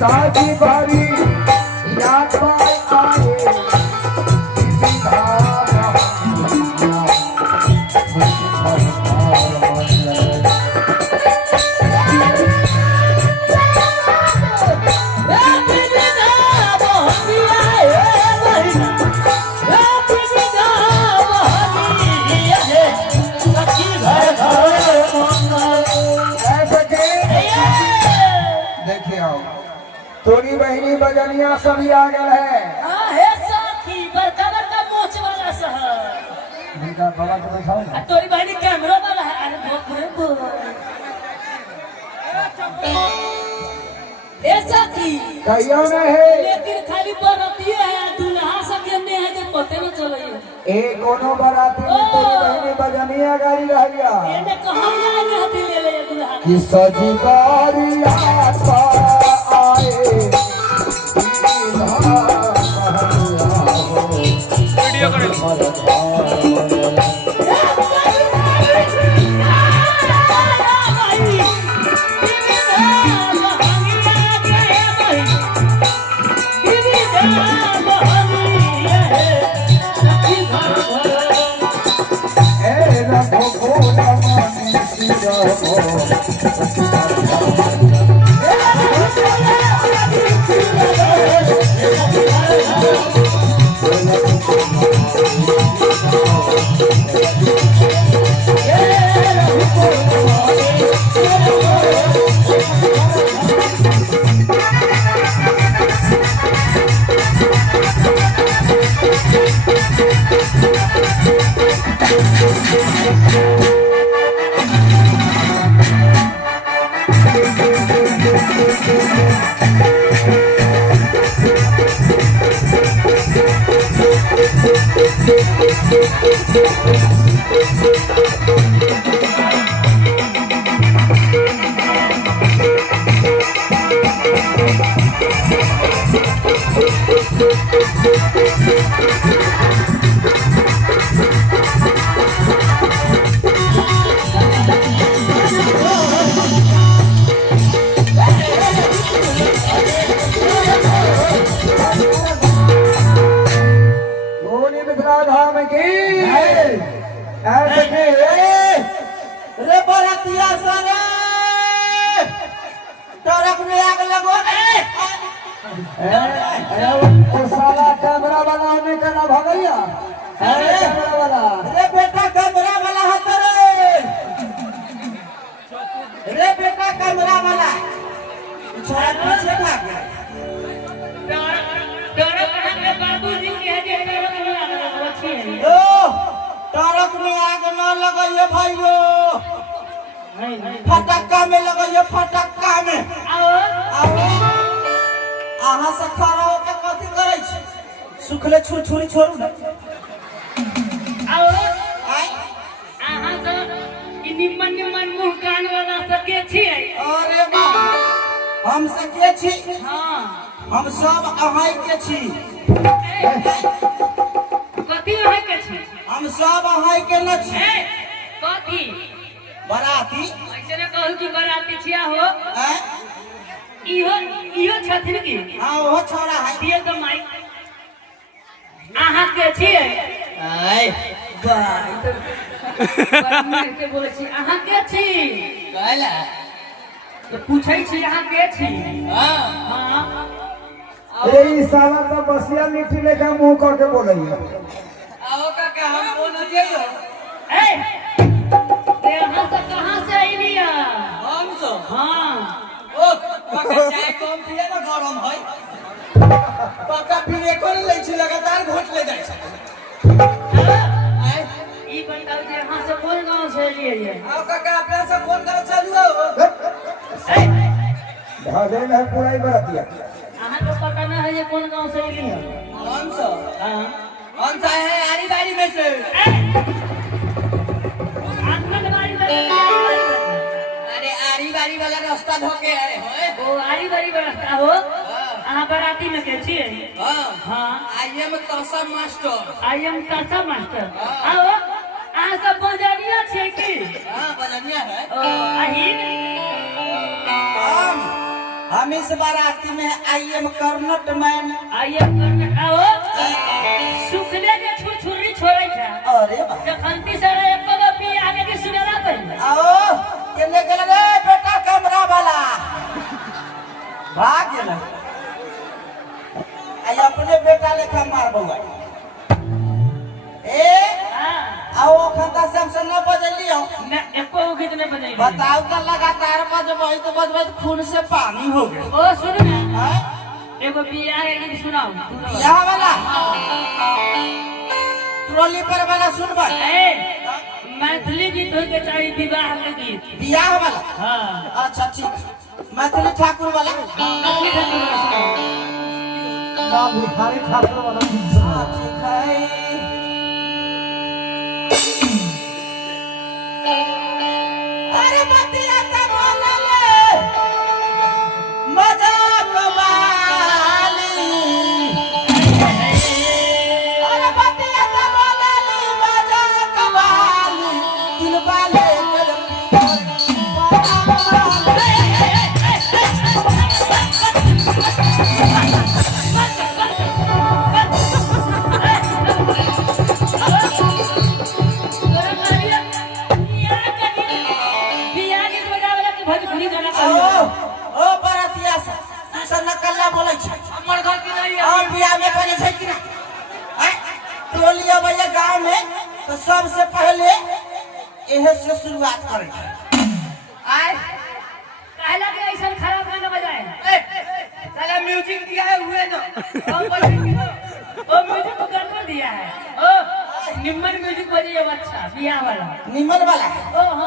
साजी बारी याद आए तोरी बहनी बजनिया सभी आ गए है। हे साथी बड़का बड़का मोच वाला शहर इनका बड़ा तो दिखाओ ना। तोरी बहनी कैमरा वाला है। अरे बाप रे बाप। हे साथी कहियो में है लेकिन खाली बराती है दूल्हा सब केने है जे पते न चले। ए कोनो बराती में तोरी बहनी बजनिया गाड़ी रह गया। एने कहां जाने हती ले ले दूल्हा कि सजी बारी याद आए वीडियो करें रे बरातिया सारे ट्रक में आग लगो। अरे वो साला कैमरा वाला होने का ना भगैया। अरे कैमरा वाला रे बेटा कैमरा वाला हाथ रे बेटा कैमरा वाला छोरा पीछे भाग गया। ट्रक में बाबूजी के जे ट्रक में आग लगो छी। ओ ट्रक में आग न लगाइए भाइयों। फटक्का में लगाइए फटक्का में। आओ आहा से खड़ा होके कथि करै छी? सुखले छुरछुरी छोड़ू ना। आओ आय आहा से इ निमन निमन मुंह कान वाला सके छी। अरे बाप हम सके छी। हां हम सब अहाई के छी। कथि अहाई के छी? हम सब अहाई के न छी। कथि बराती ऐसे न कहू कि बराती छिया हो। इहो छथिन की? हां ओहो छोरा है। दिए तो माइक आहा के छिए। आय बाय तो बरमे के बोले छी आहा के छी? कहला तो पूछै छी आहा के छी? हां हां अरे ई साला तो बसिया लिट्टी लेके मुंह करके बोलैया। आओ काका हम बोल दियो। ए ते यहाँ से कहां से आइलिया? हम तो हां ओ काका चाय कम पिए ना गरम है। काका फिर एको ले छी लगातार घोट ले जाय छै। आय ई बताओ जे यहाँ से कौन गांव से आइलिए ये? आओ काका अपना से कौन गांव से आलू? ए भागे ना पूरा ही बरातिया। आहा को पता ना है ये कौन गांव से आइलिए? कौन सा? हां कौन सा है? आरी बारी में से। अरे आरी बारी वाला रास्ता धोके आए हो। ओ आरी बारी रास्ता हो। आहा बराती में के छिए? हां हां आई एम तासा मास्टर। आई एम तासा मास्टर। आओ आहा सब बजनिया छे की? हां बजनिया है। ओ आही हम हम इस बाराती में आई एम कर्नट मैन। आइए करके आओ सुखले के छुरछुरी छोड़ै था अरे बाप जखंती सारा एक को पी आगे की सुनेला पड़ी आओ केने गेल रे बेटा कमरा वाला भाग गेल आई अपने बेटा लेखा मार बउआ ए हां आओ खंता से हमसे न बजलियो ना एको गीत नहीं बजाई बताओ तो लगातार बजबई तो बजबई खून से पानी हो गए। ओ सुन ना हैं एगो बियाह के गीत सुनाओ यहाँ वाला ट्रॉली पर वाला सुनबा ए मैथिली गीत हो के चाहिए विवाह के गीत बियाह वाला। हां अच्छा ठीक मैथिली ठाकुर वाला मैथिली गीत सुनाओ ना भिखारी ठाकुर वाला गीत सुना। ठीक है अरे बतिया तो बोला ले मजाक वाली अरे बतिया तो बोला ले मजाक वाली दिल वाले ओ बरतिया से नकल्ला बोलै छै हमर घर की नहीं हम बियाह में करे छै कि ना हैं टोलिया भैया गांव में तो सबसे पहले एहे से शुरुआत करे छै आए कहला के ऐसा खराब गाना बजाए साला म्यूजिक दिया है हुए ना हम बजाएंगे ओ म्यूजिक को गड़बड़ दिया है ओ निम्मन म्यूजिक बजिए अच्छा बियाह वाला निमन वाला ओ हाँ